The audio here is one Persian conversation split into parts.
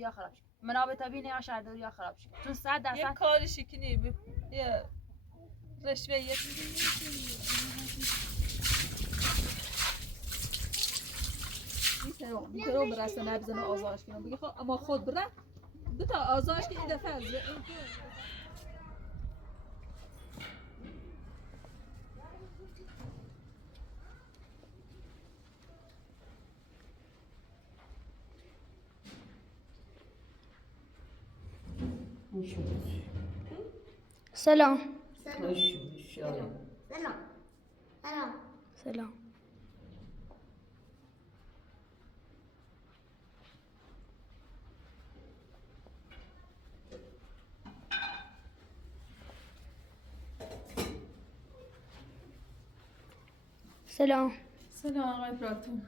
یا خراب شد منابع طبیعی یا شهرداری یا خراب شد چون 100% یه کارشی کنی یه رشوه یه میشه رو برسه نبزنه آزارش کنم بگی خب اما خود بره دو تا آزارش که این دفعه از سلام سلام سلام سلام سلام سلام آقای پراتور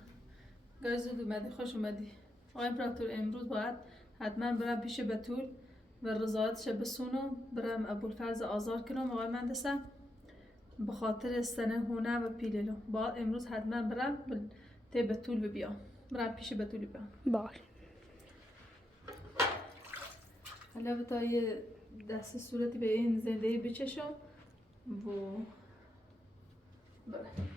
گازود اومدی خوش اومدی آقای پراتور امروز باید حتما برم پیش بتول و رضایتش بسونم برم ابوالفرز آزار کنم آقای مهندسه به خاطر استنه هونه و پیللو با امروز حتما برم تی بتول بیام برم پیش بتول بیام باش حالا بتا یه دست صورتی به این زندگی بچشم و برم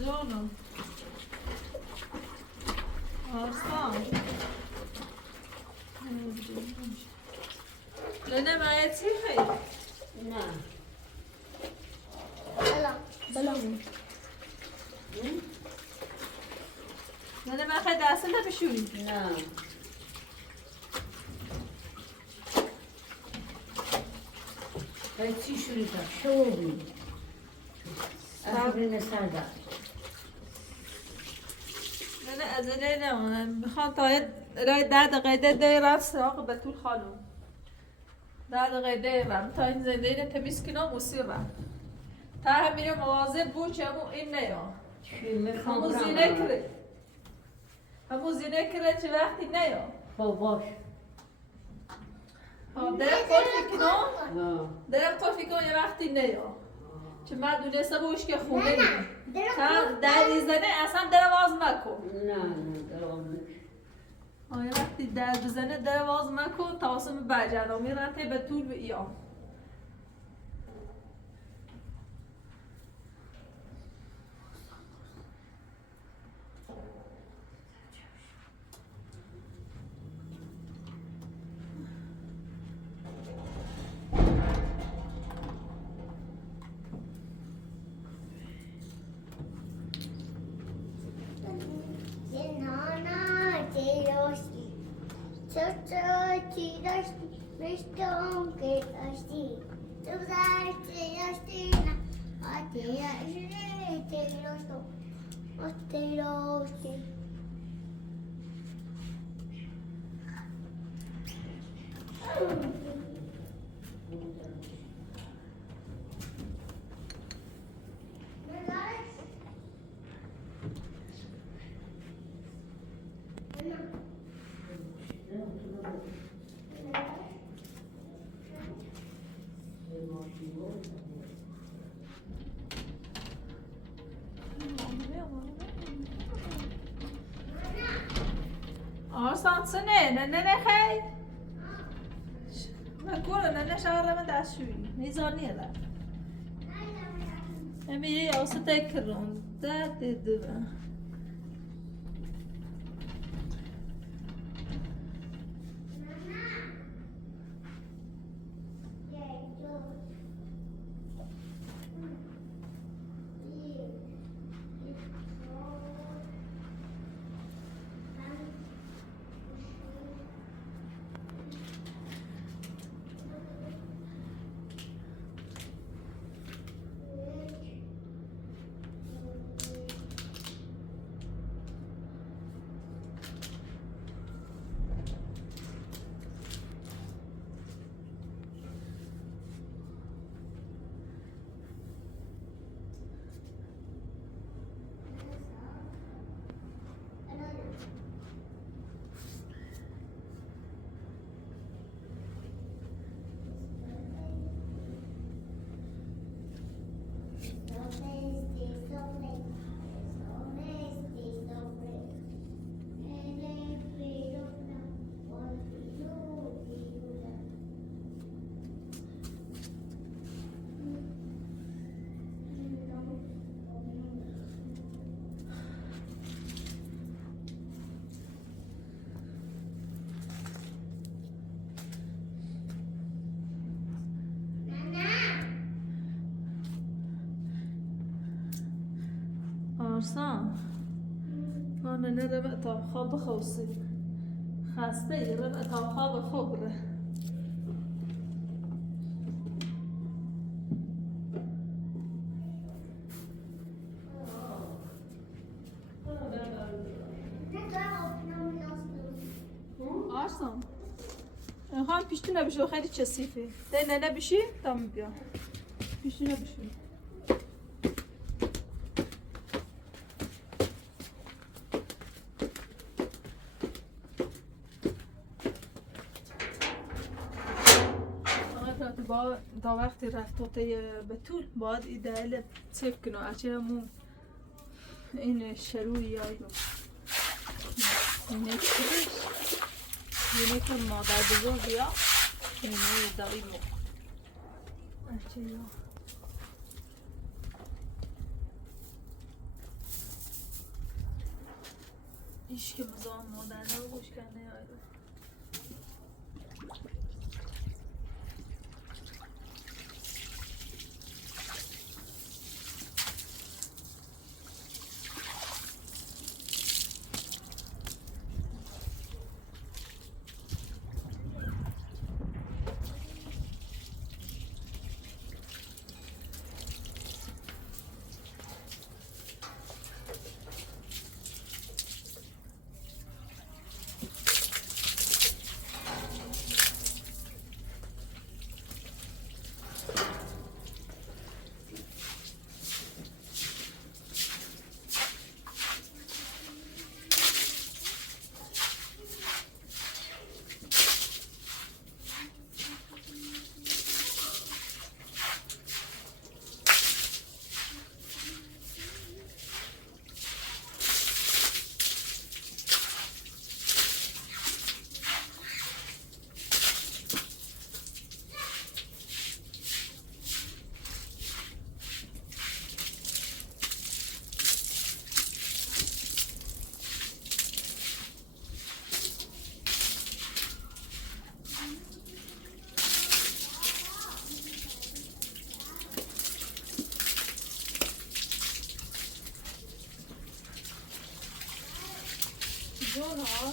جانم آرسان لنا معايا تسيحي نه سلام لنا ما خد عسلنا بشوي نه چی شروع کرد؟ شو بی اصلا سرده لنا ازنه نمونم میخوام تا رای 10 دقیقه دیرم سراغ بتول خانم 10 دقیقه دیرم تا این زنده تمیز کنم و سیرم تا همینو مواظب بود که همون این نیا چی میخوام همون برم زینه کره همون زینه کره چه وقتی نیا خب باش درک قرفی کنم درک قرفی کنم یه وقتی نیا چه من دونسته بوش که خونه نیم تا در زنه اصلا در واز مکن نه دوام یه وقتی در بزنه در واز مکن تواسم برجنامی رنته به طول به ایام آرسان سنه نه خیلی من گوره نه شغل من دستشویی نیزانیه ده امیری آسه تکرون ده دیده آرسان آن نرم تا خواب خوصی خسته ای رم تا خواب خوب ره آرسان خواهم پیشتو نبیشو خیلی چسیفه ده نه بشی تام بیا پیشتو نبیشو تا وقتی رفتاته بطول باید ایدهل سیف کنو اچه همون این شروعی هایی رو اینه کرش اینه که مادر بزرگی ها اینه دایی رو اچه یا ایش که مزام مادر نبوش کنه یایده جون ها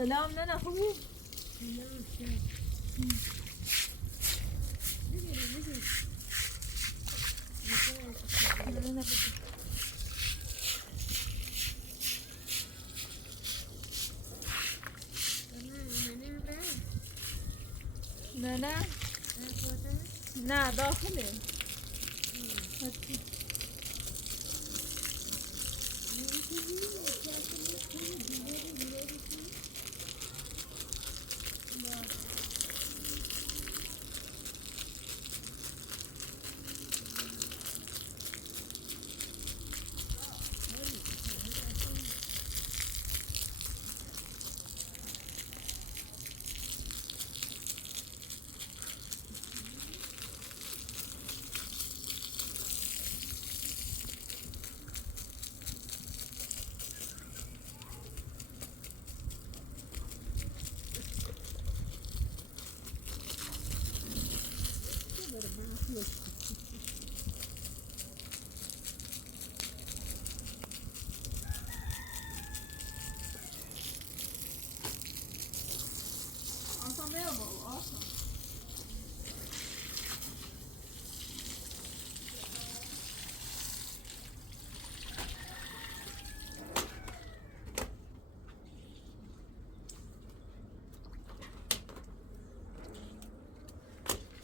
سلام نانا خوبی؟ نه نه داخله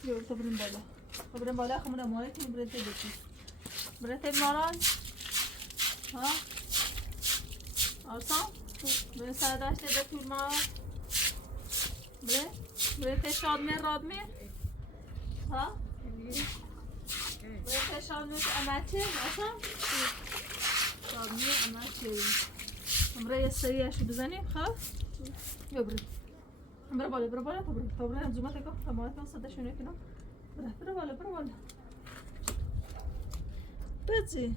بیا تا بریم بالا. بریم بالا خمون ماره کنیم بریم تا بچی. بریم تا ماران. ها؟ آرسان؟ بریم سر داشته بطور مار. بریم تا شاد میر راد میر. ها؟ بریم تا شاد میر امچه آرسان؟ شاد میر امچه. بریم یه سریعش بزنیم خب؟ بیا بریم. برو بالا تا برو انزومات اگه تمامت من صداشونه کنم. برو بالا بچه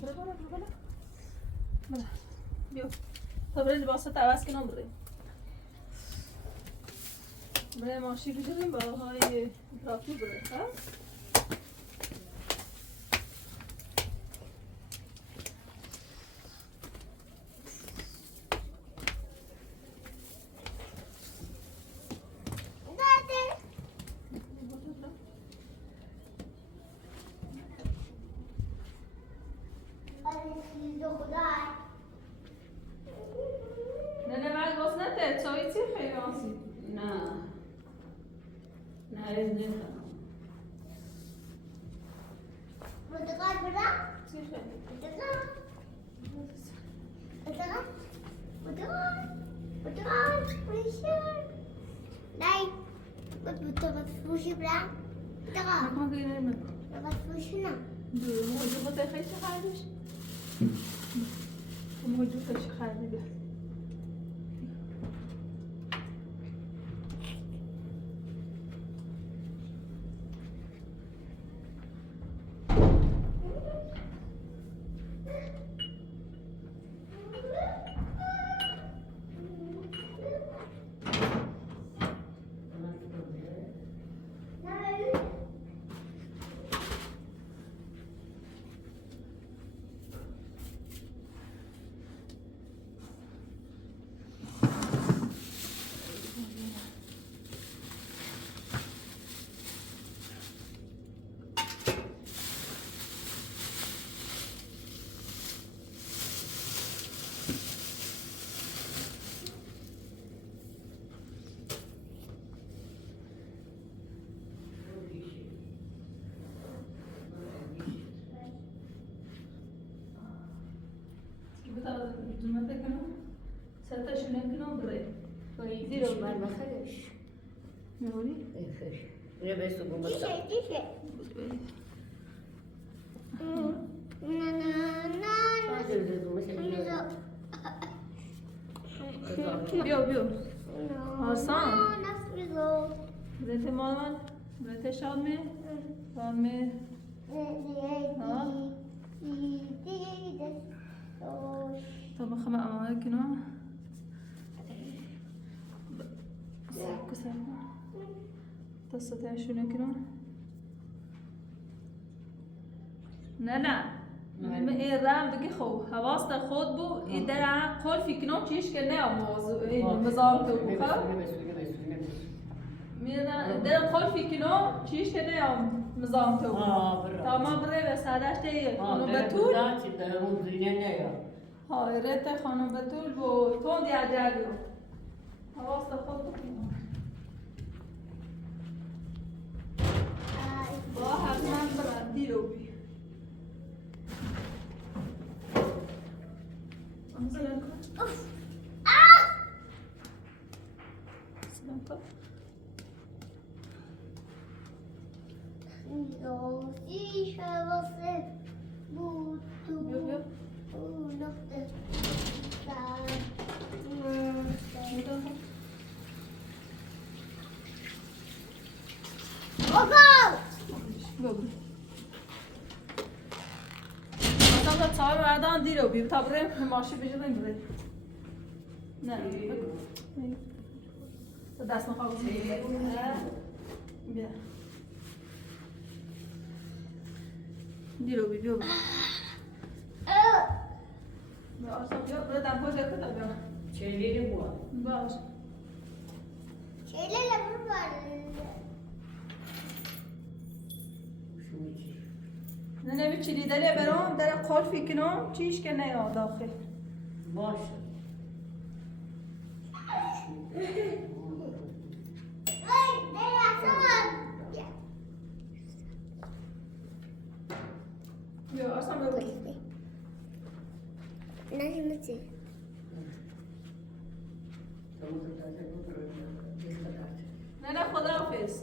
برو بالا بیا تا برو لباسات عوض کنم برو ماشی بگیریم با های رافی برو نه بعد باز نده چایی چی خیلی آسی نه از نکنم برتقال برا چی خیلی برتقال فروشی nej برتقال فروشی برا برتقال نکن که نمی برتقال فروشی نه موجود با خیلی چه خریدش موجود خیلی خریده جمعه کنم سرتاش نکنم بره زیرو بر بخرش می‌بینی؟ ایفش لباس گم دیشه نه بیا آسان نفرزو برات مامان برات شامه شامه تا بخوام امامه کنم کسر تا ستاشونه کنم نه من این رام دیگه خوب حواست خود بو این در قلفی کنم چیش که نه موضوع این نظام تو بخواه میرم در قلفی کنم چیش که نه نظام تو تا ما بره و سادش تی خانم بتول های رت خانم بتول بو تون دی عجلیو حواست خود بکنم با حتما برندی رو بی سلام کن سلام کن دیشه واسه بود بیا بیا نقطه ببر مثلا چهار بعدان دیرو بی تا بریم ماشی بجیم بریم نه تو دست نخواه بیا دیرو بی بیا بیا آرسان بیا برای دمپا جا کتا بیا چلیری بوا باش şeyle yapır var. نه نمی چیلی دلی برام در قلفی کنم چیش که نه داخل باشه یا اصلا بگو پلیسی نه همتی نه خدا حافظ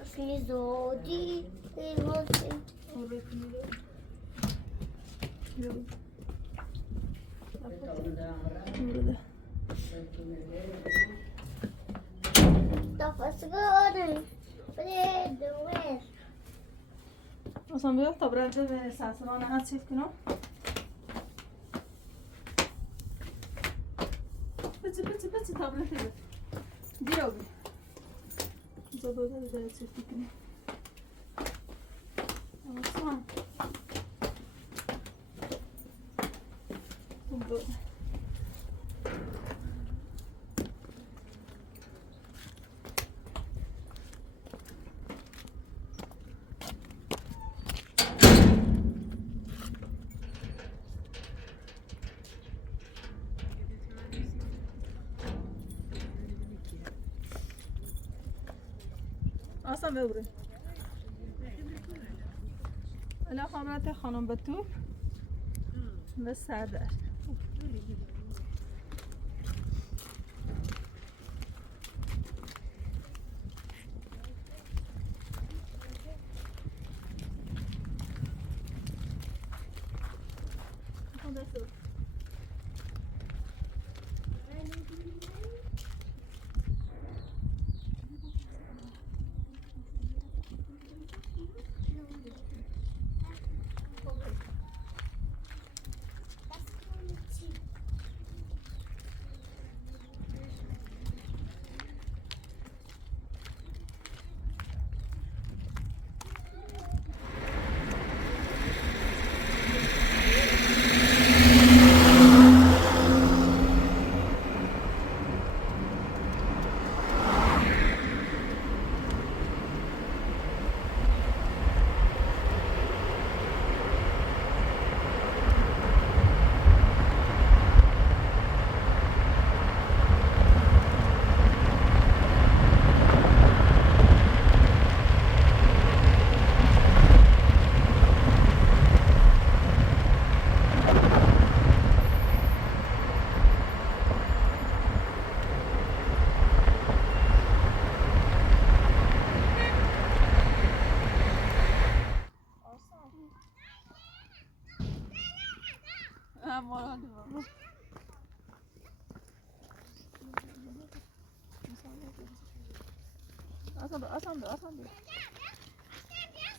اصلی زودی پیروزی تفاس گاری بدویر اصلا بیا تا برنده به سلسلان هست سیف کنم بچه تا برنده به دیو بی زدو ده سیف کنم اصلا خوب اصلا ببره الان خامرات خانم بتو به سردر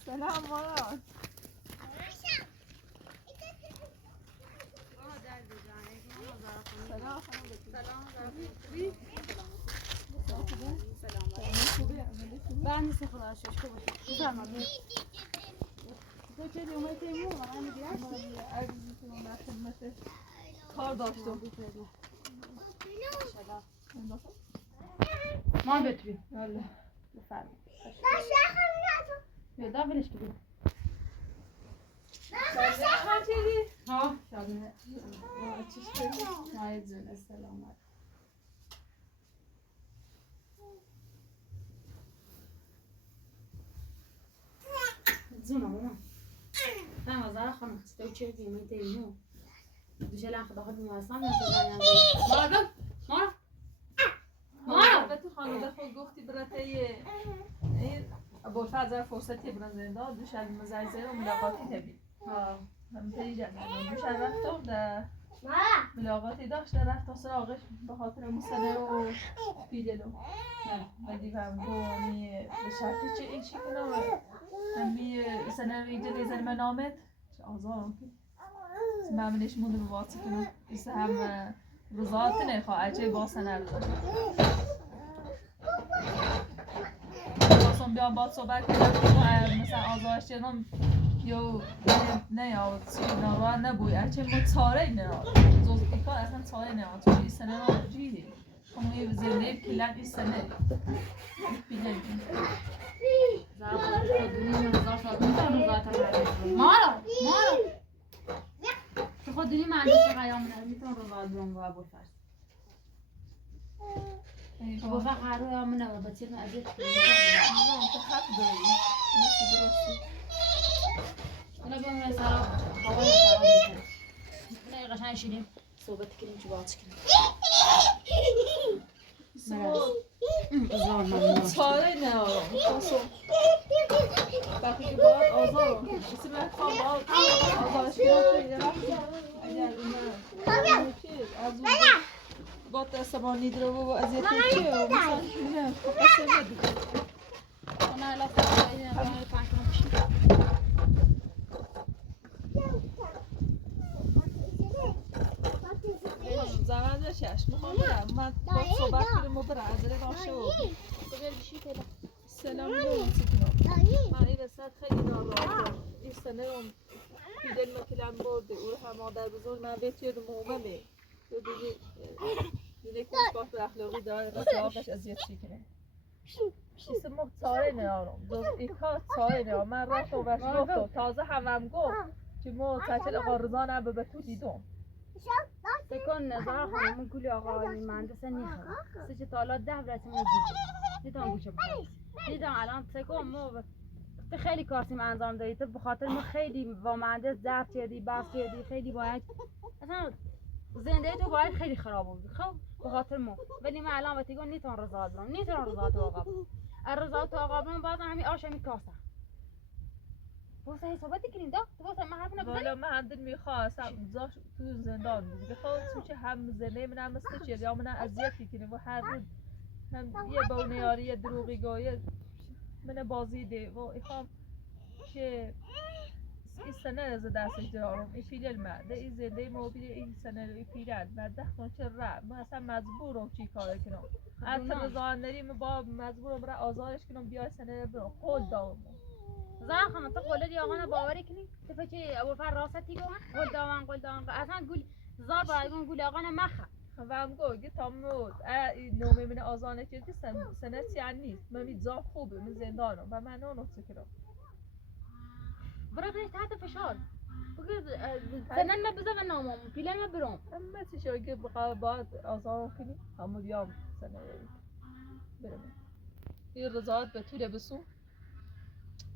سلام مارا Ben de sıfırlar şaşkın. Güzel mi? Geçen yıl meteğim var. Hani bir کار داشتم ما بتوی. بله بفرمایید. نشخم یا دا ولش کن. ها شادمه. مایه جون سلامت. زونا ماما. نه مزار خانم تو چه بیمی تیمو. دوشه لخ داخل بیمارستان نمی‌تونم. مارا مارا مارا. تو خانواده خود گفتی برات این ابوالفضل فرصتی برنده دوش از مزایزه و ملاقاتی تبی هم تیجا دوش از رفت در ملاقاتی داشت رفت سراغش به خاطر مسئله و پیدلو و دیوام گونی به شرطی چه ایشی کنم و همی سنه ایجا لیزر منامت چه آزارم که ممنش مونده به واسی کنم ایسه هم رضاعت نخواه اچه با سنه رو باسم بیان باد صحبت کنم مثلا آزارش چنم یا نه یا نارا نبوی اچه متاره نه زوز ایکار اصلا تاره نه تو این سنه را جیدی اما یه زنده کلن این سنه بیدن مارا تو خود دونی مهندس قیام میتونم رو باید برون با ابوالفضل ابو فرد هر روی همون نبود بچه من ازیت کنم نه تو حق داری نسی درستی حالا بیام رای سرا هوای سرا بکنم نه قشنگ شیریم صحبت کنیم چه باز کنیم چاره نه آسان وقتی که باید آزار رو کسی من خواه باید آزارش کنم یه وقت اگر اینا چیز از اون با دست ما نیدره و اذیت چیه و مثلا نه قصه ندید نه الان سرا باید پنج کنم بشیم زمان شش میخوام برم من با صحبت کنیم و برم از راشه و سلام علیکم من این رسد خیلی ناراحتم این سنه اون پیدل مکلم برده او رو هم مادر بزرگ من بهت یاد موممه تو دیگه کسبات به اخلاقی داره رساقش اذیت چی کنه ایسه ما تاره نیارم جز ایکا تاره نیارم من رفت و بش گفت تازه همم گفت که ما تحتیل آقا رضا نبه به تو دیدم تکن نظر خانم گولی آقا مهندسه نیخوام سه تا حالا 10 برسیم گوشه نیتون گوشه بخوام نیتون الان تکن ما خیلی کارتیم انجام دادی تو بخاطر ما خیلی با مهندس درد کردی بحث کردی خیلی باید اصلا زندگی تو باید خیلی خراب بود خب بخاطر ما ولی من الان بهت میگم نیتون رضا برم نیتون رضا تو آقا رضا تو آقا برم باز همین آش همین کاسه واسه صحبت کنیم دا واسه من حرف نبودم والا من هم دل میخواستم زاش تو زندان بود دیگه خب تو چه هم زنده من هم مثل چیه یا من اذیت کنیم و هر روز هم یه بونیاری یه دروغی گایه من بازی ده و ایخوام که این سنه از دستش دارم این پیل المعده این زنده موبیل این سنه رو این پیلد و دختان چه رع من اصلا مجبورم چی کار کنم حتی رضا نداریم با مجبورم برای آزارش کنم بیای سنه رو برم قول دارم زن خانم تو قول دی آقا باوری کنی تو فکر ابو فر راستی گفت قول داوان اصلا گول زار باید گول آقا مخ و هم گفت تامود نومه من آزانه چیزی سنه یعنی نیست من میزان خوبه من زندانم و من اونو سکرم برای تحت فشار بگید سنن ما بزن نامم پیلن ما برام اما چی شو که باید آزار کنی همون بیام سنه برم این رضایت به طول بسو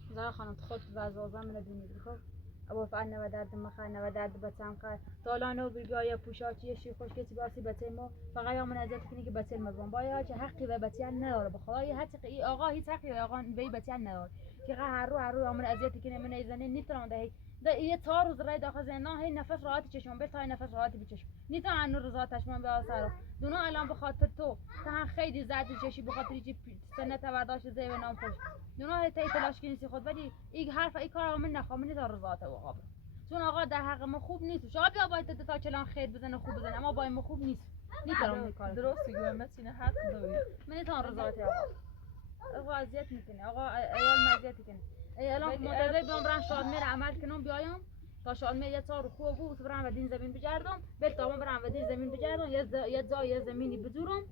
زن خانم خود وزازم من دونید خب ابو فر نه درد مخ نه درد بچم که تالانو بیگای پوشاچی شی خوش کسی باسی بچه ما فقط یا من ازت کنی که بچه ما بون باید چه حقی به بچه نداره به خدای حقی آقا هیچ حقی آقا به بچه نداره که هر رو من ازت کنی من ایزنه نیتران ده یه 4 روز رای داخل زندان هی نفس راحتی چشم به تا نفس راحتی بچشم نیتا انو رضایتش من به آسارو دونا الان به خاطر تو خیلی زرد چشی به خاطر چی سنه تورداش زیب نام خوش دونا هی تلاش کنی خود ولی این حرف این کارو من نخوام نیتا رضایت آقا چون آقا در حق ما خوب نیست شما بیا باید تا چلان خیر بزنه خوب بزنه اما با ما خوب نیست نیتا این کار درستی گفتم سینه حق داری من نیتا رضایت آقا اذیت میکنه آقا ایال اذیت کنه الان منتظر بیام برم شادمهر عمل کنم بیایم تا شادمهر یه 4 خوب بود برم و دین زمین بگردم تا من برم و دین زمین بگردم یه جای زمینی بذورم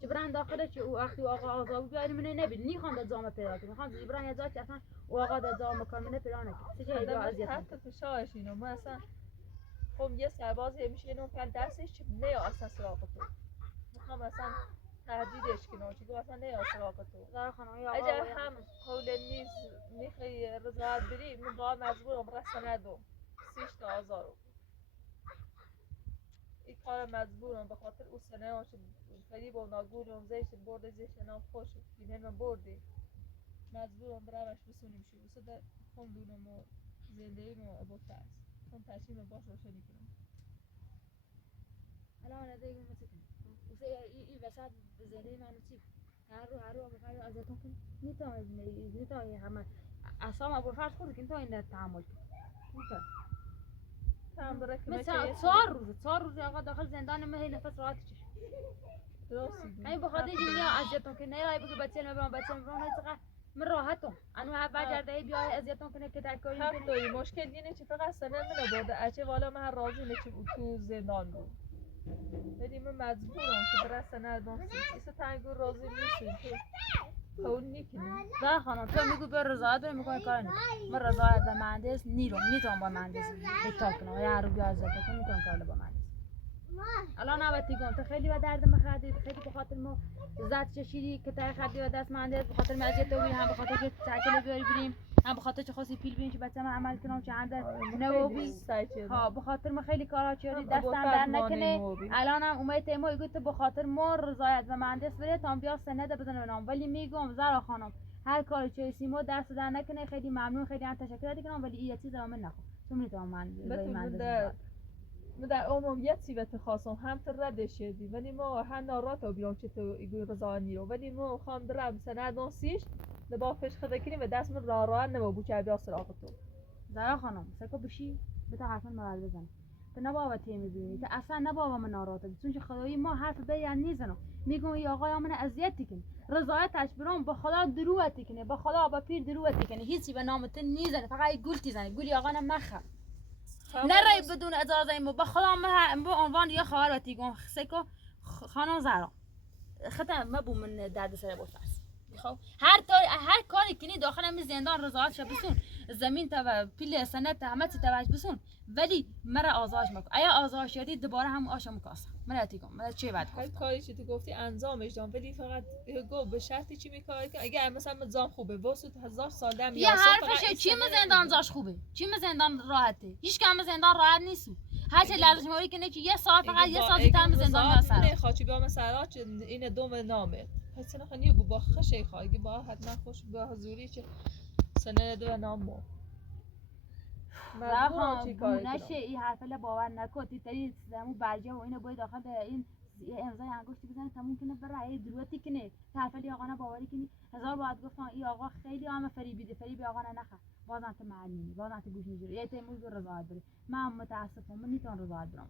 که برم داخلش او اخی آقا آزاد بیاریم منو نبین نیخوام جام پیدا کنم میخوام برم یه جایی که اصلا او آقا در جام کار منو پیدا نکنه چه جایی اذیت حتی فشارش اینو من اصلا خب یه سرباز میشه اینو کار دستش نه اصلا سراغ تو میخوام اصلا تهدیدش کنم چون اصلا نه سراغ تو زار خانم اگر هم قول نیست میخوای رضایت بری من باید مجبورم رسته ندم 6 تا آزارو این کار مجبورم به خاطر اون سنه هاشو خیلی با ناگورم زیش برده زیش نام خوش بینه من برده مجبورم برامش بسونیم شو بسده خندونم و زندگی ما ابوت است خون تشیم باش روشنی کنم الان دیگه مثل این وسط زندگی من چی هر رو ابوفر ازتون کن نیتا همه اصلا ابوفر خود که تا این تعامل نیتا هم برای که مثلا 4 روز آقا داخل زندان من هی نفس راحت چش درستی این بخاطر اینکه اذیتون که نه رای بگه بچه من چقدر من راحتم انو اول جرده بیای اذیتون کنه که تکاری هم دوی مشکل اینه چه فقط سنه من برده اچه والا من راضی نچه تو زندان بود ولی من مجبورم که برای سنه دون ایسا تنگو راضی نیستیم که قول نیکنیم نه خانم تو میگو بر رضایت رو میکنی کار نیست من رضایت به مهندس نیتونم با مهندس بیتار کنم یا رو بیا اذیت کنم نیتونم کار با مهندس الان نباتی گم تو خیلی به درد ما خردی خیلی به خاطر ما زد چشیدی که تا خردی و دست منده به خاطر مزیت تو هم به خاطر که تعطیل بیاری بریم هم به خاطر چه خاصی پیل بین که بچه من عمل کنم چه عنده نوبی ها به خاطر ما خیلی کارا چوری دستم در نکنه الان هم اومد تیمو گفت به خاطر ما رضایت و مهندس بره تا بیا سند بزنه به نام ولی میگم زرا خانم هر کاری چه سیمو دست در نکنه خیلی ممنون خیلی هم تشکر میکنم ولی این چیز رو من نخو تو میتونم من من در عمومیت سیبت خواستم هم تو ردش شدی ولی ما هر ناراتا بیام چه تو ایگوی رضانی رو ولی ما خواهم درم سند ناسیش لبا فش خدا کنیم و دست من راه نمو بو که بیا سراغ تو زرا خانم سکو بشی به تا حرفن مرد بزن تو نباید تیمی ببینی که اصلا نباید من ناراتا چون که خدایی ما حرف بیان نیزنم میگم این آقای من اذیت کنه رضایتش برام با خدا دروتی کنه با خدا با پیر دروتی کنه هیچی به نام تو نیزنه فقط گول تیزنه گولی آقا نمخه نرای بدون اجازه ما با خدا ما با عنوان یا خبر و تیگم سکو خانم زهرا ختم ما بو من درد سر بفرس خب هر کاری کنی داخل همین زندان رضایت شه بسون زمین تا پیل سنت همه چی توش بسون ولی مرا آزادش مکن ایا آزاد شدی دوباره هم آشم کاسه من تیگم من چه بعد هر کاری که تو گفتی انجامش دادم ولی فقط گو به شرطی چی میکاری که اگر مثلا نظام خوبه واسه 1000 سال دم یه حرفشه چی زندان زاش خوبه چی زندان راحته هیچ کم زندان راحت نیست هر چه لازم موری کنه که یه ساعت فقط یه ساعت تام زندان واسه نه خاطی بیا مثلا این دوم نامه پس نه خنی گو با خشه خواهی با حتما خوش با حضوری چه سنه دو نامو نشه این حرفه باور نکن تری زمو برجه و اینو باید داخل این امضای انگشتی بزنه تا ممکنه برای دروتی کنه حرفه آقا نه باوری کنی هزار باید گفتن این آقا خیلی هم فریبیده فریبی آقا نخه باز انت معنی باز انت گوش میگیره یه تیموز رضایت بره من متاسفم من نمیتونم رضایت بدم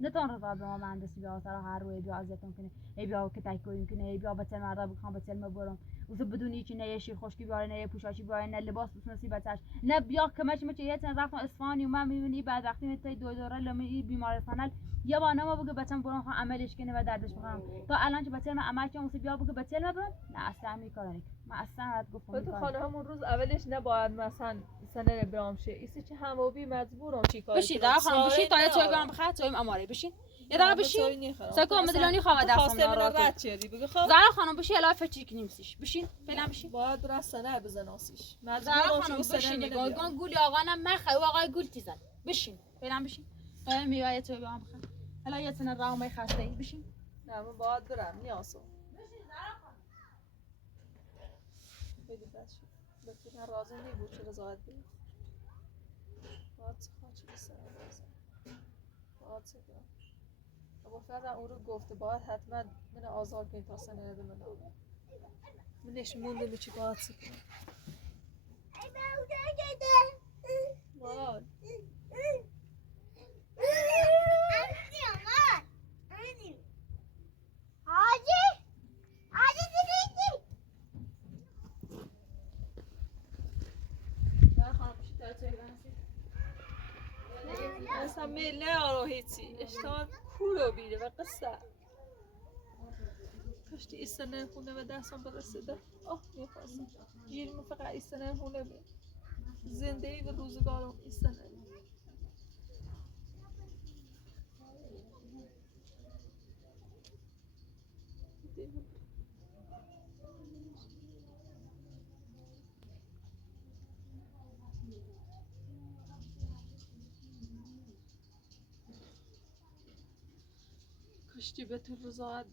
نتون رضایت بدم مهندسی بیا سر هر روی بیا اذیتون کنه ای بیا که تایکوین کنه ای بیا بچه مردا بخوام بچه ما برم واسه بدون هیچ نه شیر خشکی بیاره نه پوشاشی بیاره نه لباس بسنسی بچش نه بیا کمش مچ یه چند رفتم اصفهانی و من میبینی بعد وقتی میتای دو دوره لمی بیمارستان یا با نما بگه بچم برام خواهم عملش کنه و دردش بخورم تا الان که بچه من عمل کنم واسه بیا بگه بچه ما برم نه اصلا میکارن من اصلا گفتم تو خانه همون روز اولش نباید مثلا سنه برام شه ایسی چه هموبی مجبورم چیکار بشین در خانم بشین تا یه چای برام بخواد چای اماره بشین یه دقیقه بشین سکو مدلانی خواه دستم رد چردی بگه خب زهرا خانم بشین الا فچی کنیم سیش بشین فعلا بشین باید برا سنه بزناسیش زهرا خانم بشین گون گولی آقا نم مخه و آقای گول تیزن بشین فعلا بشین تا میوه چای برام بخواد الا یه سنه راه می خسته بشین نه من باید برم نیاسو بشین زهرا خانم خیلی بد شد بتونم رازه نبود چه رضایت بید باید چه بسنه باید چه کنم اما فردا اون رو گفته باید حتما من آزار کنید تا سنه نده من منش مونده به چی باید چه کنم باید اصلا میله آرو هیچی اشتان کورو بیره و قصه کاشتی ایستانه خونه و دستم برسیده میخواستم گیریم فقط ایستانه خونه بید زندگی و روزگارم ایستانه کاشتی به تو رضایت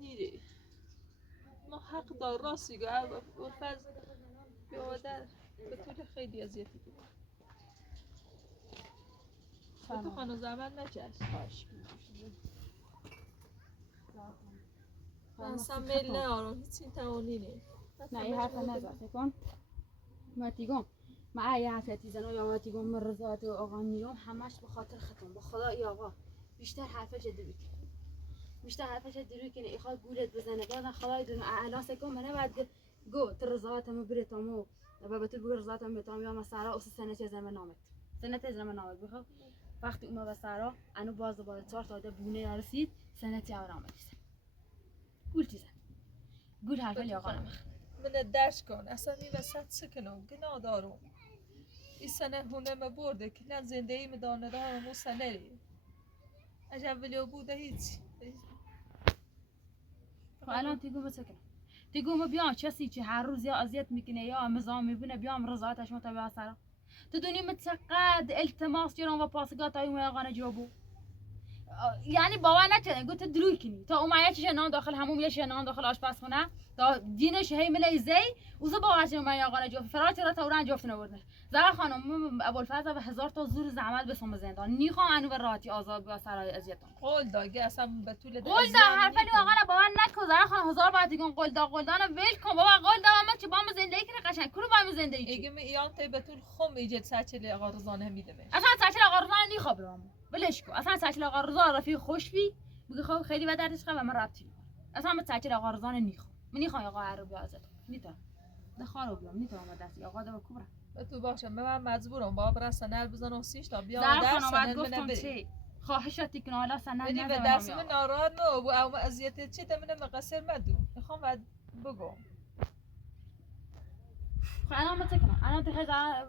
نیری ما حق دار راستی گو و فرض بیادر به طول خیلی اذیتی بود به تو خانو زمن نچشت من اصلا میل نه آرام هیچی توانی نی نه این حرف نزد کن ما تیگم ما ای حرفتی زنو یا ما تیگم من رضایت آقا نیروم همش به خاطر ختم با خدا ای آقا بیشتر حرفش دروی کنه ای خواه گولت بزنه بازن خدای دونه اعلا سکم منه بعد گو تر رضایت هم بره تامو و به تو بگو رضایت هم بتام یا مسارا اس سنه چه زمن نامت بخو وقتی اومد به سارا انو باز دوباره 4 تا بونه رسید سنه چه آرام میشه گول تیزن گول حرف آقا من درش کن اصلا این وسط سکنم گناه دارم این سنه هونه ما برده که نه زندگی مدانه دارم و سنه ری عجب ولیو بوده هیچ. خب الان تیگو بسکن تیگو ما بیام کسی که هر روز یا اذیت میکنه یا مزاحم میبونه بیام رضایتش متابع سرا تدونی متقد التماس جرام و پاسگاه تای میاقانه جابو یعنی باور نکردن گفت دروی کنی تا اومایه چه نان داخل هموم یه شنان داخل آشپزخونه تا دینش هی ملی زی وزو باور چه اومایه آقا جوف فرات را تا اوران جفت نوردن زرا خانم ابوالفضل و هزار تا زور زحمت بسوم زندان نیخوام انو راحتی آزاد بیا سرای اذیتم قول داگه اصلا به طول قول دا حرفلی آقا را باور نکن زرا خانم هزار بار دیگه قول دا ول کن بابا قول دا من چه بام زندگی کنه قشنگ کرو بام زندگی ایگه می ایام تی به طول خم ایجاد سچلی آقا رضانه میده اصلا سچل آقا رضا نیخوام برام ولش کن اصلا سچل آقا رضا رفیق خوشبی بگه خب خیلی به دردش و من ربطی اصلا من سچل آقا رضا نیخوام من نیخوام آقا هر رو بیازد نیتا دخارو بیام نیتا ما دستی آقا دا کوبرا به تو باشم من مجبورم بابا برا سنل بزنم سیش تا بیا زرا در خانم سنل گفتم بره چی خواهشاتی که حالا سنن بدی به دست من ناراحت نو بو او اذیت چه تمنه مقصر مدو میخوام بعد بگم خب الان مت کنم الان تخیل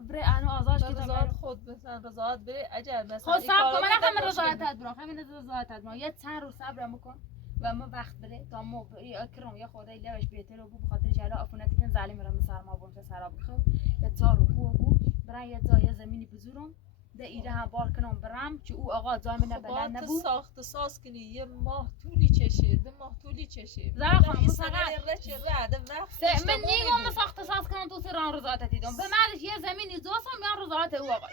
بره انو آزادش به که رضایت خود مثلا رضایت بره عجب مثلا خب صبر کن من نخوام رضایتت برام همین رضایتت برام یه چند رو صبرم کن و ما وقت بره تا ما اکرام یا خدای لوش بهتر و به خاطر جلا عفونتی که ظالم را مثلا ما بونت سراب خو یه چهار رو خوب برای یه جای زمینی بزورم ده ایده هم بار کنم برام که او آقا زامن بلند نبود ساخت ساز کنی یه ماه طولی چشه 2 ماه طولی چشه زرا خانم این فقط سنه رچ رد وقت من نیگم ساخت ساز کنم تو سران رضایت دیدم به مالش یه زمینی دوستم یا رضایت او آقا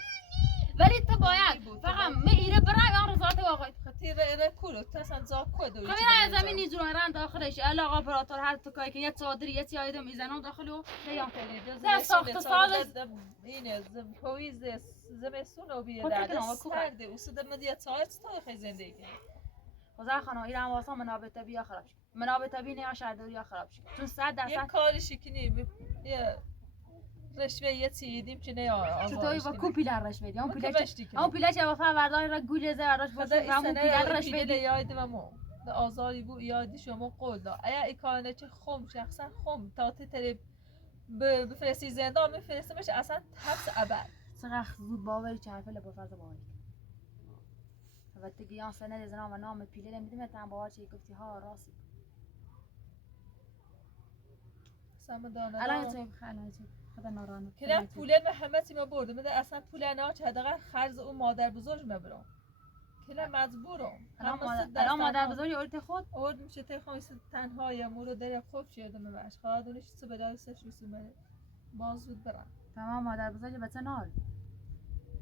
ولی تو باید فقط من ایره برای یا رضایت او آقا خاطر ایره کولو تاسن زا کد و خب زمینی جوان داخلش علاقه اپراتور هر تکایی که یه صادری یه چیزی میزنن داخلو لیام ده ساخت ساز اینه پویز زمستون و بیه خب در تکنم، سرده و سده مدیت ساعت تا خیلی زندگی خدا خانم ایران واسه منابع بیا خراب شد منابع طبیعی یا شهرداری یا خراب شد چون 100% یه کارشی کنی یه رشوه یه چیدیم که نه چطوری با کوپیلر رشوه بدی اون ما پیلش کمشتی کنی. اون پیلش وفا وردای را گوله زه براش خدا بوده این همون پیلر سنه رشوه بدی یاد و مو ده آزاری بو یادی شما قول دا ایا ایکانه چه خم شخصا خم تا تری بفرستی زندان میفرستمش اصلا حبس ابد چقدر زود باوری چه حرف لبافز باوری البته گیان سنه زنا و نام پیله نمیدیم تا باور چه گفتی ها راستی سمدانه الان چه خاله چه خدا نارانه که پول محمدی ما برده میده اصلا پول نه چه حداقل خرج اون مادر بزرگ مبرم که مجبورم الان مادر بزرگی اورت خود اورد میشه تی خواهی تنها یا مورو در خوب شده میبرش خواهد اونش چه بدای سش رسومه باز زود برم تمام مادر بزرگ بچه نال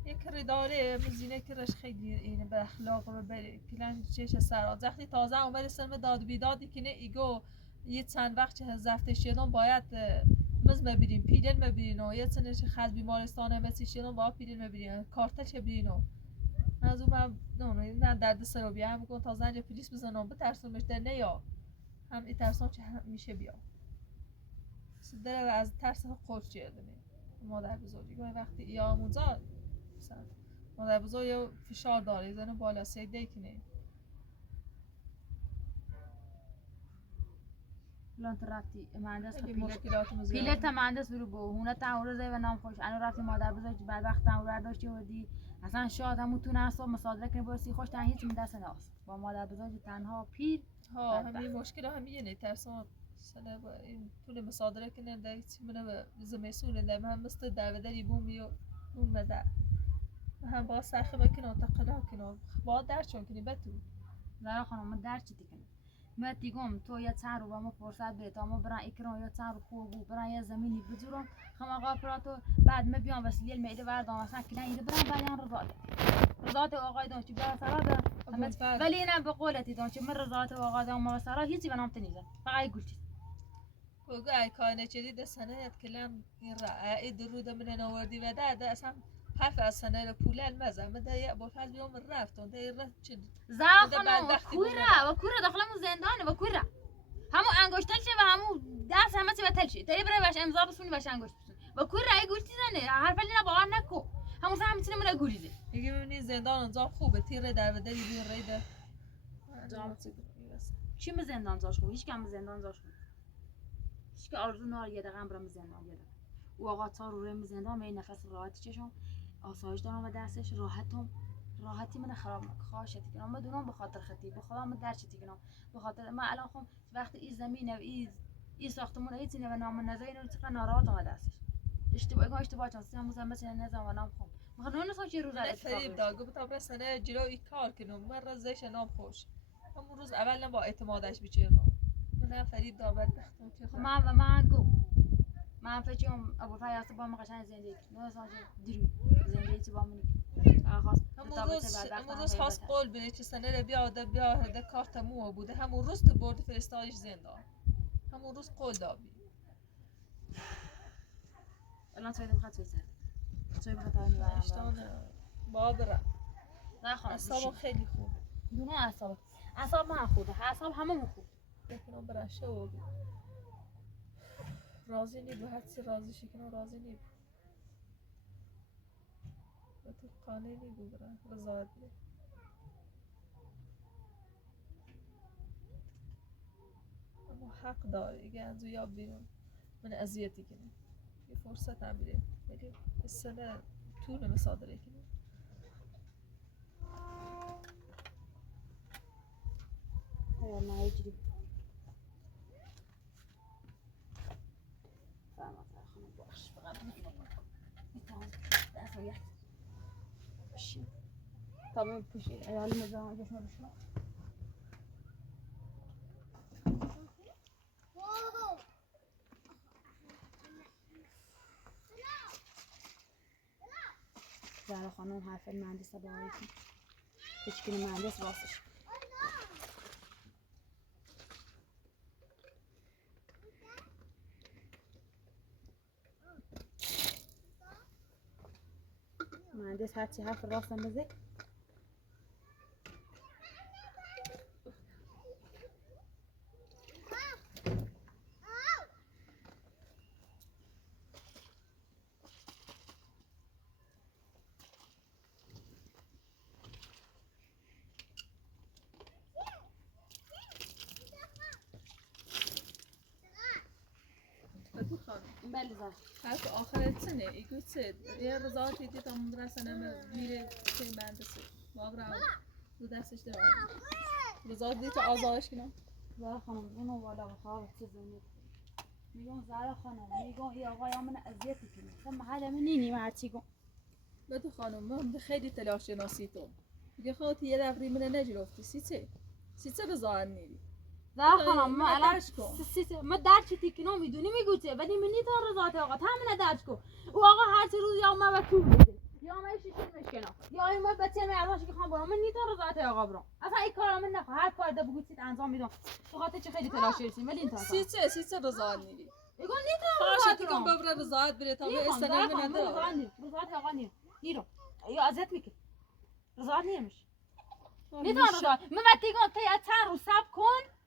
یک ریداره مزینه که رش خیلی اینه به اخلاق و به پیلن چش سرات وقتی تازه اومد سلم داد بیدادی که نه ایگو یه چند وقت چه زفتش شدن باید مز مبینیم پیلن مبینیم و یه چنش خز بیمارستان مسی شدن باید پیلن مبینیم کارتش بینیم از اون من درد سر رو بیام میگم تا زنج پلیس بزنم بترسونمش در نیا هم این ترسان چه میشه بیا در از ترس خود چیده مادر بزرگی وقتی یا موزا مادر بزرگ یا فشار داره زنو بالا سیده کنه الان تو رفتی مهندس مشکلات پیله تا مهندس برو با هونه تا زای و نام خوش الان رفتی مادر بزرگ بعد وقت تا داشتی ودی اصلا شاید همون اصلا مصادره کنی برسی خوش تن هیچ دست ناست با مادر بزرگ تنها پیر ها همین مشکل همین نه ترسان سنه با این طول مصادره کنه در هیچ منو زمستون در من مثل دعوادری بومی و اون مدر هم با سخت بکنه تا قلا کنه با در چون کنی بتو زرا خانم من در چی دیگه من دیگم تو یا چند رو با ما فرصت بده تا ما برای اکرام یا چند رو خوب برای یه زمینی بزرم خم آقا پراتو بعد ما بیام وسیله میده بردام مثلا کلا ایده برام بیان رضایت آقای دان چی برای سرا ولی اینم به قولتی دان چی من رضایت آقای دان ما سرا هیچی بنام تنیزه فقط گوشتی بگو ای کانه چدی ده سنه کلام این رأی درود من نوردی و ده اصلا حرف از سنه رو پولن مزم ده یه بافز بیام رفتن ده رفت چه زا خانم کویرا و کویرا داخلمون زندانه و کویرا همو انگشتل شه و همو دست همه چی بتل شه تری برای باش امضا بسونی باش انگشت بسونی و کویرا ای گوشتی زنه حرف لینا باور نکو همو سهم میتونه من گوریزه دیگه میبینی زندان اونجا خوبه تیر در بدری بیر ریده چی می زندان زاش خوب هیچ کم زندان زاش خوب هیچ که آرزو نار یه دقیقه برام زندان یه دقیقه او آقا تا رو می زندان می نفس راحت چشم آسایش دارم و دستش راحتم راحتی من خراب نکن خواهشت کنم بدونم به خاطر خطی به خدا من درچتی کنم به خاطر من الان خم وقتی این زمین و این ساختمون هیچ نه و نام نزای اینو چقدر ناراحت اومده استش اشتباه چانسی هم موزم مثلا نزام و نام خم میخوام نون چه روز فرید داگو بتا برسنه جلوی کار کنم من رزش نام خوش همون روز اول با اعتمادش بچیرم من فرید داور بختم که من گو من فکرم ابو فیاض با من قشنگ زندگی نه سانج درو زندگی با من همون روز خواست قول بده که سنه رو بیا هده کارت مو بوده همون روز تو برد فرستادش زندان همون روز قول دادی الان توی بخاطر توی بخاطر میبرم بابرم نه خانم اصابم خیلی خوب دونه اعصاب من خوبه اعصاب هممون خوب بکنم برشه و راضی نی به هرچی راضی شکنم راضی نی به تو قانه نی برم رضایت بده اما حق داری اگه از یا بیرون من اذیتی کنم یه فرصت هم بیره ولی السنه طول مصادره کنم ما يجري فما خلنا بوش فقط طبعا بوشي عيال مزاج جسمه بشو زهرا خانم حرف المهندس باهایتون هیچ کی مهندس واسش مهندس هرچی حرف راستم بزه بله زهرا حرف آخرت سنه ایگو سد یه رضایتی دیت هم برسنه میره که مهندسی بابرم دو دستش داره رضایت دیت آزادش کنم زهرا خانم اونو والا بخواه چه زنید میگم زهرا خانم میگم ای آقای من اذیتی کنی مثلا محل من نینی مرچی گم بدو خانم من خیلی تلاش شناسی تو میگه خودت یه دفری من نجرفتی سیچه رضایت نیری زهرا خانم ما الان ما درچ تیکنو میدونی میگو چه ولی من نیتون رضایت آقا همین درچ کو او آقا هر روز یا ما وکیل میده یا ما شیشون مشکنا یا ما بچه مرداش که خان برام من نیتون رضایت آقا برام اصلا این کارا من نخوام هر کار ده بگو چیت انجام میدم فقط چه خیلی تلاش رسیم ولی این تا سیچه رضایت نیری میگم نیتون رضایت کن ببر رضایت بره تا به استناد من نداره رضایت آقا نیرو یا ازت میکنه رضایت نیمش نیتون رضایت من وقتی گفتم تا چند روز صبر کن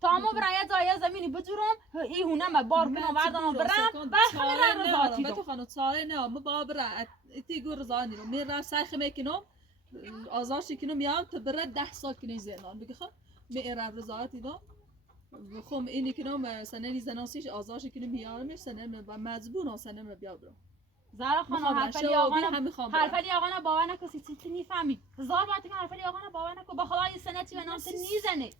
تا ما برای جای زمینی بجورم این هونه ما بار کنم بردارم برم بعد همین رضایتی دو خانم چاره نه ما بابر تی گور رضایت نیرو میرم سرخ میکنم آزارش کنم میام تا بره 10 سال کنی زندان بگی خب میرم رضایتی دو خم اینی کنم سنه زناسیش آزارش کنم میام سنه مجبورم سنه بیارم زهرا خانم حرفلی آقا باور نکسی چی میفهمی زار باید که حرفلی آقا باور نکو با خدا این سنتی و نام نیزنه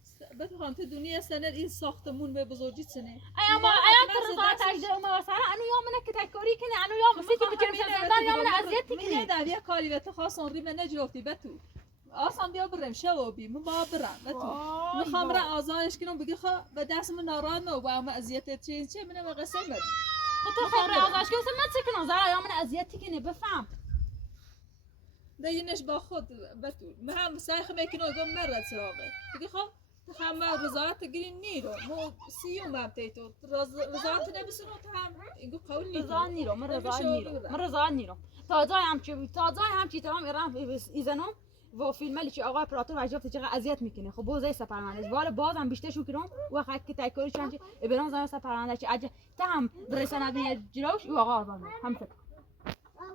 بده خانم تو دنیا سنه این ساختمون به بزرگی سنه اما تو رضایت اجده اومه واسه انو یا منه که تکاری کنه انو یا مسیتی بکنیم زندان یا منه اذیتی کنه نه کاری به تو خاص اون ری من نجرفتی به تو آسان بیا برم شوابی من با برم به تو میخوام را آزارش کنم بگی خب به دست من ناراحت نو با هم اذیت چه منه به قصه بده تو خبر آزارش کنم من چه کنم زهرا یا من اذیتی کنه بفهم دینش با خود به تو من هم سایخ میکنم گم مرد سراغه بگی خب هم رضایت گیریم نیرو مو سیوم هم تیتو رضایت نبسونو تو هم اینگو قول نیرو رضایت نیرو من رضایت نیرو تا جای همچی تمام ایران ایزنم و فیلملی که آقای پراتور وجبت چقدر اذیت میکنه خب بوزای سپرمنده ولی بازم بیشتر شو کنم و وقتی که تایکوری چنچ ابرام زمان سپرمنده چه اجه تام برساند میاد جلوش و آقا آرمان هم تک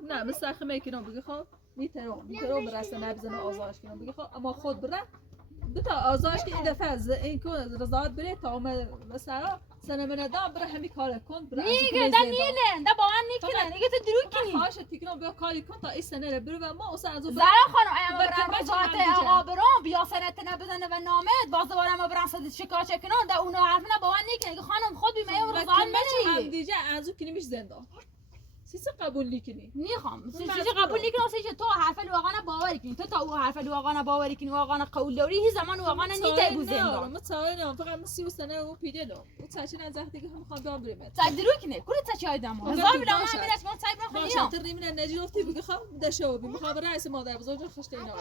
نه مسخ میکنم بگی خب میترم برسه نبزنه آزارش کنم بگی خب اما خود بره بتا آزارش که این دفعه این کن رضایت بره تا مثلا سنه من دام بره همین کار کن بره نیگه دا نیله دا با من نیکنه نیگه تو درو کنی خواهش تیکنو بیا کاری کن تا این سنه رو بره و ما اصلا از اون زهرا خانم اما بکن برم بچه رضایت هم دیگه. آقا برام بیا سنت نبزنه و نامد باز دوباره ما برم صد شکار چکنان دا اونو حرف نه با من نیکنه که خانم خود بی میام رضایت هم ندهی دیگه از اون کنیمش زندان سیسه قبول نیکنی میخوام چیزی قبول نیکنم سیچ تو حرف لواقانا باوری کنی تو تا او حرف لواقانا باوری کنی واقعا قول داری هی زمان واقعا نیته بو زندان ما تاینم فقط من 30 سنه رو پیده دو اون چاشین از وقتی که هم خواهم دام بریم تا درو کنه کلی تا چای دمو هزار بلا من میرس ما سایب باشه نخونیم تری من نجیفتی بگه خب دشو بی میخوام رئیس مادر بزرگ خشته اینا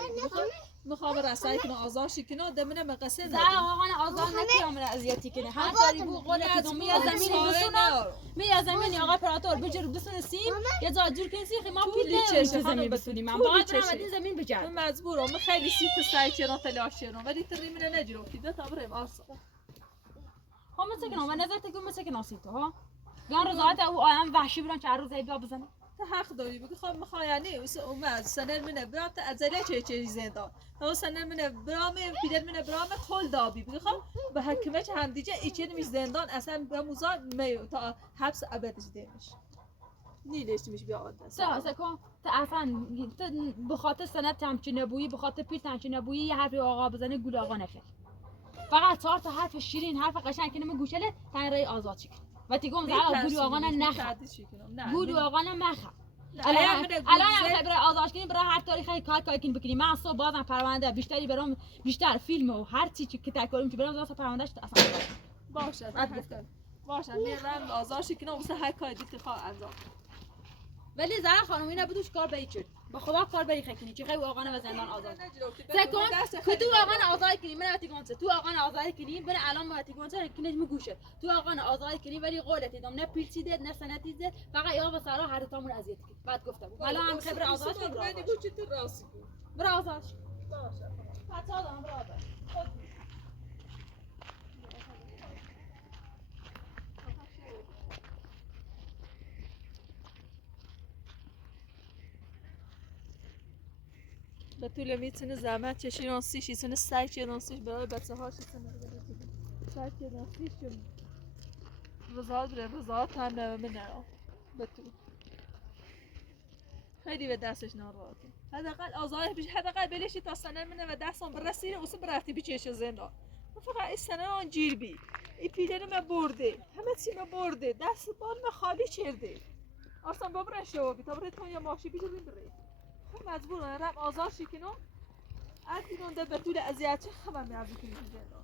میخوام رسای کنه آزار شکنه دمنه مقصد زهرا واقعا آزار نکیام اذیتی کنه هر کاری بو قول تو می زمین بسونا می زمین آقا پراتور بجر بسون سیم یه جا جور کنی سیخ ما پیله تو زمین بسونیم من باید برم زمین بجر من مجبورم من خیلی سیت سعی کردم تلاش کردم ولی تری من نجیفتی ده تا بریم آسا خب مثل که من نظر تکون مثل که ناسی تو ها گان رضایت او آیم وحشی برن چه روزی بیا بزنه تو حق داری بگی خب میخوای یعنی اومد سنر منه برام تا ازله چه زندان تو سنر منه برام پیدر منه برام کل دابی بگی خب به حکمت هم دیگه ایچن می زندان اصلا به موزا می تا حبس ابدش دیمش نیلش میش بیا عادت سه کن تا اصلا به خاطر سنت همچین نبویی به خاطر پیر همچین نبویی یه حرفی آقا بزنه گول آقا نخیر فقط 4 تا حرف شیرین حرف قشنگ کنه من گوشله تنرای آزاد شد و تیگم زعل گول آقا نخ گول آقا نخ الان هم خبر آزادش کنیم برای هر تاریخی کار کنیم بکنیم من صبح بازم پرونده بیشتری برام بیشتر فیلم و هر چیزی که تکراریم که برام واسه پروندهش اصلا باشه میرم آزادش کنم واسه هر کاری دیگه خواه انجام ولی زهرا خانم اینا بدوش کار به چه با خدا کار بری خکنی چه خیلی واقعا و زندان آزاد سکون که تو واقعا آزاد کنی من وقتی گونسه تو واقعا آزاد کنی بره الان ما وقتی گونسه کنه میگوشه تو واقعا آزاد کنی ولی قولت دیدم نه پیچی دید نه سنتی دید فقط یا به سارا هر تامون اذیت کنی بعد گفتم الان هم خبر آزاد کنی برو آزاد باشه فتا دارم برو آزاد به طول میتونه زحمت چشی رانسیش ایتونه سعی چه رانسیش برای بچه هاش ایتونه سعی چه رانسیش رضایت بره رضایت هم منه به طول خیلی به دستش ناراحته حداقل آزاره پیش حداقل بلشی تا سنه منه و دستم برسیره اوسه برفتی بیچش زندان من فقط این سنه آن جیر بی این پیلره من برده همه چی من برده دست بال من خالی چرده اصلا ببرن شو بی تا بره تو یا ماشی بیجو بره خب مجبورم رم آزار شکنم از اینون ده به طول اذیت چه خبر میارزی کنی زندان